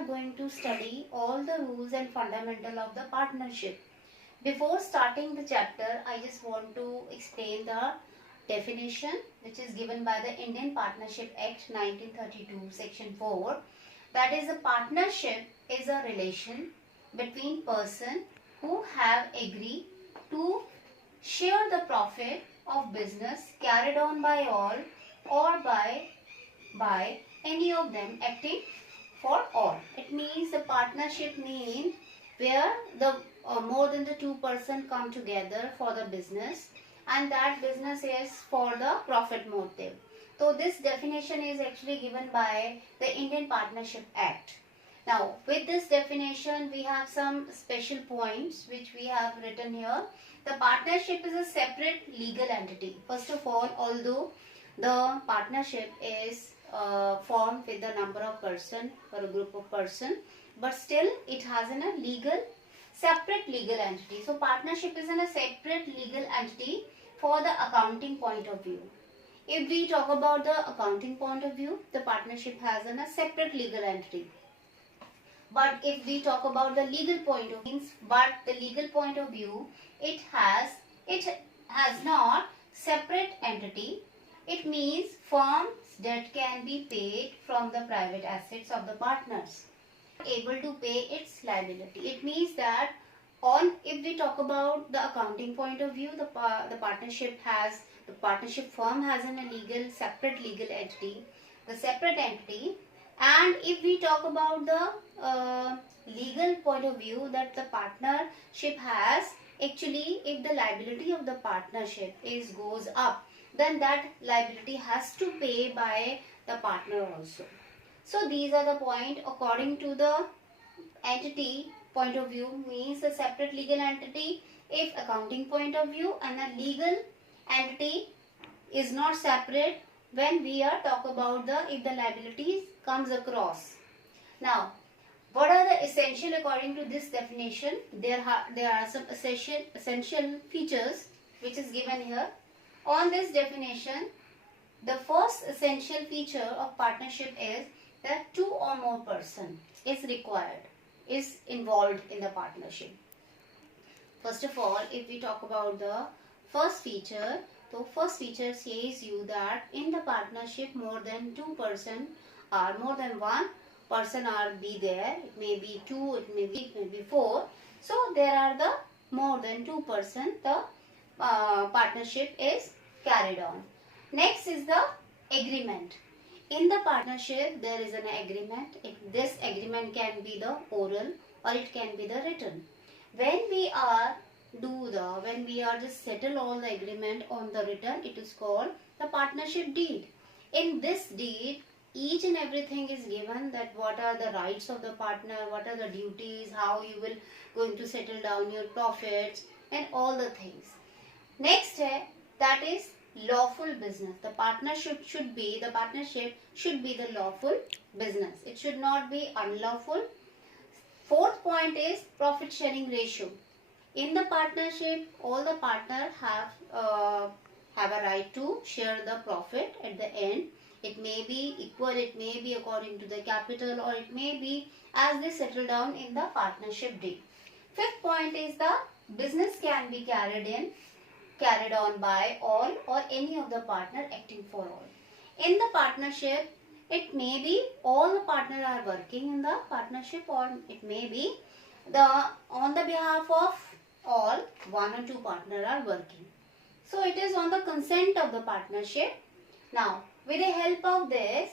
are going to study all the rules and fundamental of the partnership. Before starting the chapter, I just want to explain the definition which is given by the Indian Partnership Act 1932 section 4. That is, a partnership is a relation between persons who have agreed to share the profit of business carried on by all or by any of them acting for all. It means the partnership means where the more than the two persons come together for the business, and that business is for the profit motive. So this definition is actually given by the Indian Partnership Act. Now with this definition we have some special points which we have written here. The partnership is a separate legal entity. First of all, although the partnership is formed with the number of person or a group of person, but still it has a separate legal entity. So partnership is in a separate legal entity for the accounting point of view. If we talk about the accounting point of view, the partnership has a separate legal entity. But if we talk about the legal point of view, it has not separate entity. It means firms that can be paid from the private assets of the partners, able to pay its liability. It means that if we talk about the accounting point of view, the partnership firm has a separate legal entity, the separate entity. And if we talk about the legal point of view, that the partnership has actually, if the liability of the partnership goes up, then that liability has to pay by the partner also. So these are the point. According to the entity point of view means a separate legal entity if accounting point of view, and a legal entity is not separate when we are talk about if the liabilities comes across. Now what are the essential according to this definition? There are some essential features which is given here. On this definition, the first essential feature of partnership is that two or more person is involved in the partnership. First of all, if we talk about the first feature, so first feature says you that in the partnership more than two person or more than one person are be there. It may be two, it may be four. So there are the more than two person, the partnership is carried on. Next is the agreement. In the partnership there is an agreement. This agreement can be the oral or it can be the written. When we are just settle all the agreement on the written, it is called the partnership deed. In this deed, each and everything is given, that what are the rights of the partner, what are the duties, how you will going to settle down your profits and all the things. Next, that is lawful business. The partnership should be the lawful business. It should not be unlawful. Fourth point is profit sharing ratio. In the partnership, all the partners have a right to share the profit at the end. It may be equal, it may be according to the capital, or it may be as they settle down in the partnership deed. Fifth point is the business can be carried on by all or any of the partner acting for all. In the partnership, it may be all the partners are working in the partnership, or it may be on the behalf of all, one or two partners are working. So it is on the consent of the partnership. Now with the help of this,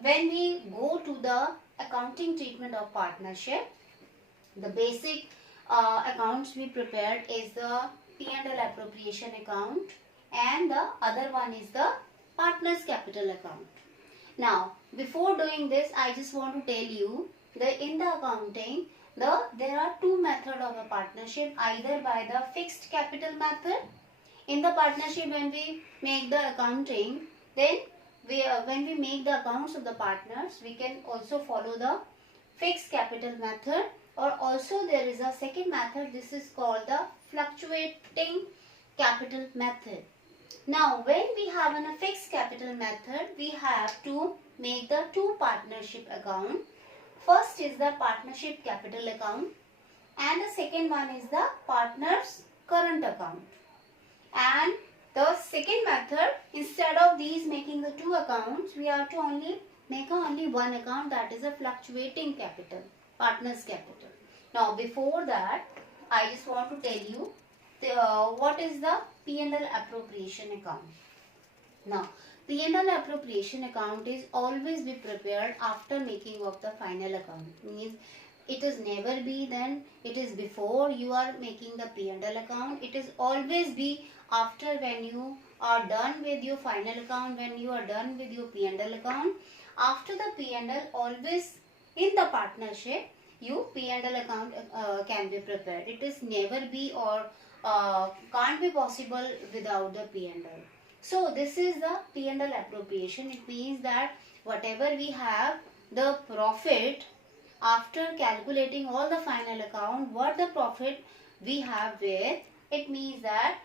when we go to the accounting treatment of partnership, the basic accounts we prepared is the P&L appropriation account, and the other one is the partners capital account. Now before doing this, I just want to tell you that in the accounting there are two methods of a partnership, either by the fixed capital method. In the partnership, when we make the accounting, then when we make the accounts of the partners, we can also follow the fixed capital method, or also there is a second method. This is called the fluctuating capital method. Now when we have a fixed capital method, we have to make the two partnership account First is the partnership capital account and the second one is the partner's current account. And the second method, instead of these making the two accounts, we have to only make only one account, that is a fluctuating capital, partner's capital. Now before that, I just want to tell you what is the P&L appropriation account. Now P&L appropriation account is always be prepared after making of the final account. Means it is never be then, it is before you are making the P&L account. It is always be after, when you are done with your final account, when you are done with your P&L account. After the P&L, always in the partnership, you P&L account can be prepared. It is never be or can't be possible without the P&L. So this is the P&L appropriation. It means that whatever we have, the profit after calculating all the final account, what the profit we have with, it means that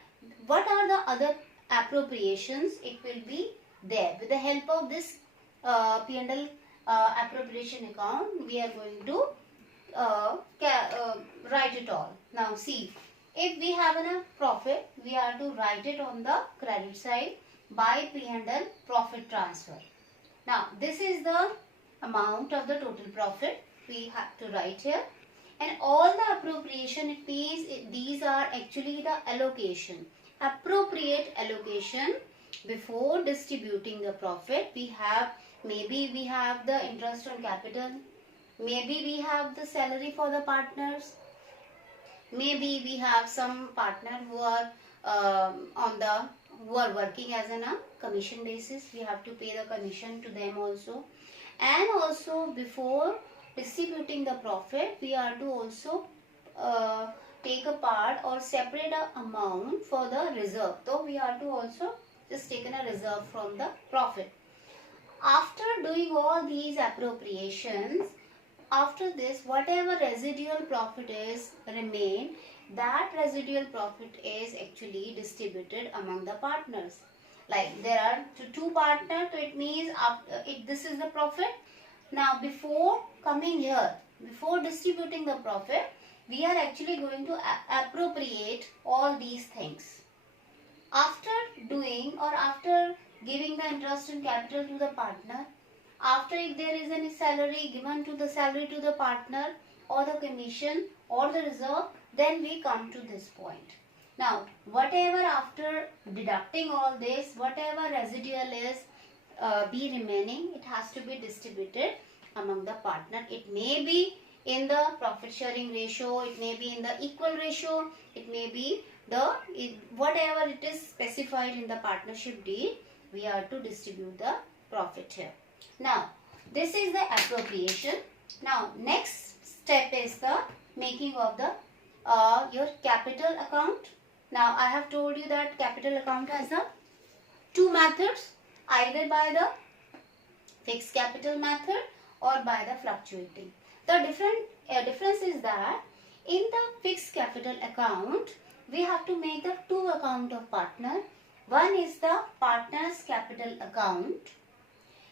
what are the other appropriations, it will be there. With the help of this P&L appropriation account, we are going to write it all. Now see, if we have a profit, we have to write it on the credit side by P&L profit transfer. Now this is the amount of the total profit we have to write here, and all the appropriation, it means these are actually the allocation, appropriate allocation before distributing the profit. We have, maybe we have the interest on capital, maybe we have the salary for the partners, maybe we have some partner who are who are working as on a commission basis. We have to pay the commission to them also. And also before distributing the profit, we are to also take a part or separate a amount for the reserve. So we are to also just taken a reserve from the profit. After doing all these appropriations, after this, whatever residual profit is remain, that residual profit is actually distributed among the partners. Like there are two partners, so it means this is the profit. Now before coming here, before distributing the profit, we are actually going to appropriate all these things. After doing or after giving the interest and capital to the partner, after if there is any salary given to the salary to the partner or the commission or the reserve, then we come to this point. Now whatever after deducting all this, whatever residual is be remaining, it has to be distributed among the partner. It may be in the profit sharing ratio, it may be in the equal ratio, it may be whatever it is specified in the partnership deed, we are to distribute the profit here. Now this is the appropriation. Now next step is the making of the your capital account. Now I have told you that capital account has the two methods, either by the fixed capital method or by the fluctuating. The difference is that in the fixed capital account, we have to make the two account of partner. One is the partner's capital account.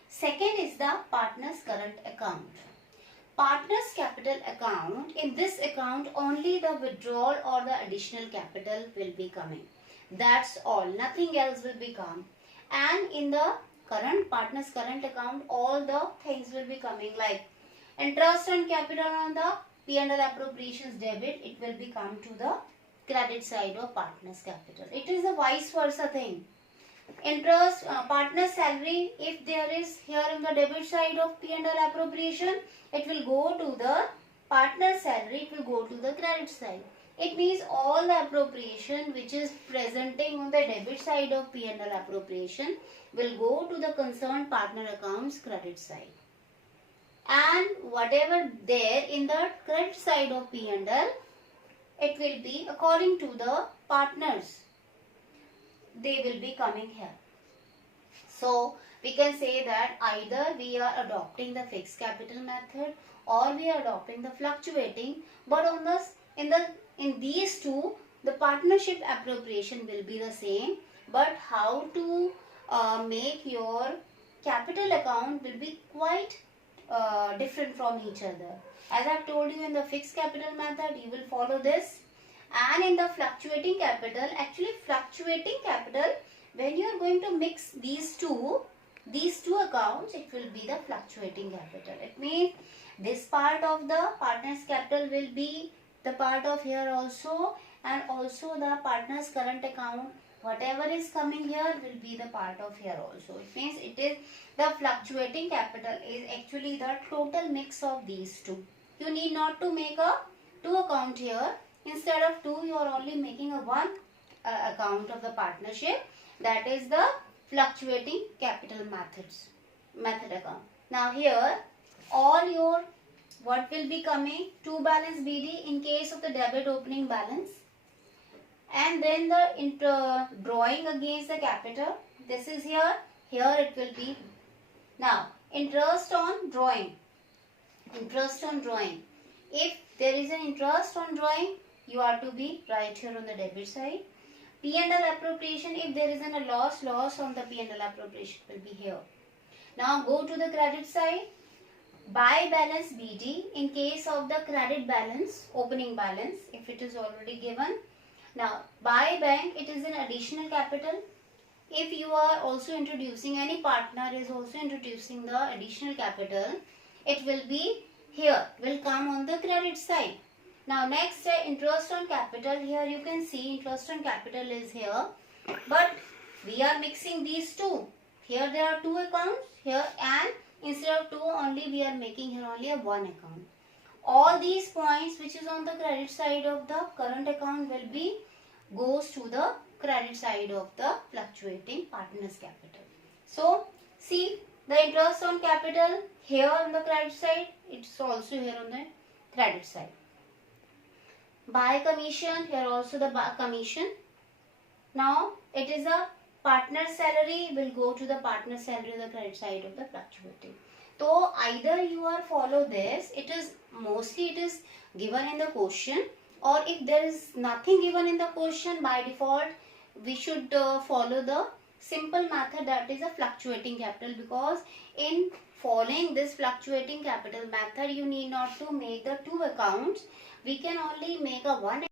Second is the partner's current account. Partner's capital account, in this account only the withdrawal or the additional capital will be coming. That's all, nothing else will become. And in the partner's current account, all the things will be coming, like interest and capital on the P&L appropriations debit, it will become to the credit side of partner's capital. It is a vice versa thing. Interest, partner's salary, if there is here in the debit side of P&L appropriation, it will go to the partner's salary, it will go to the credit side. It means all the appropriation which is presenting on the debit side of P&L appropriation will go to the concerned partner account's credit side. And whatever there in the credit side of P&L, it will be according to the partners. They will be coming here. So we can say that either we are adopting the fixed capital method or we are adopting the fluctuating, but on this in these two the partnership appropriation will be the same, but how to make your capital account will be quite different from each other. As I've told you, in the fixed capital method you will follow this, and in the fluctuating capital, when you are going to mix these two accounts, it will be the fluctuating capital. It means this part of the partner's capital will be the part of here also, and also the partner's current account, whatever is coming here will be the part of here also. It means it is the fluctuating capital is actually the total mix of these two. You need not to make a two account here. Instead of two, you are only making a one account of the partnership. That is the fluctuating capital method account. Now here all your what will be coming, to balance BD in case of the debit opening balance, and then the drawing against the capital. This is here it will be. Now interest on drawing. If there is an interest on drawing, you are to be right here on the debit side. P&L appropriation, if there is a loss on the P&L appropriation will be here. Now go to the credit side. Buy balance BD in case of the credit balance, opening balance, if it is already given. Now buy bank, it is an additional capital. If you are also introducing, any partner is also introducing the additional capital, it will be here, will come on the credit side. Now next, interest on capital. Here you can see interest on capital is here, but we are mixing these two. Here there are two accounts here, and instead of two only we are making here only a one account. All these points which is on the credit side of the current account will be goes to the credit side of the fluctuating partner's capital. So see, the interest on capital here on the credit side, it's also here on the credit side. Buy commission, here also the commission. Now it is a partner salary, will go to the partner salary on the credit side of the fluctuating. So either you are follow this, it is mostly it is given in the question, or if there is nothing given in the question, by default we should follow the simple method, that is a fluctuating capital, because in following this fluctuating capital method you need not to make the two accounts. We can only make a one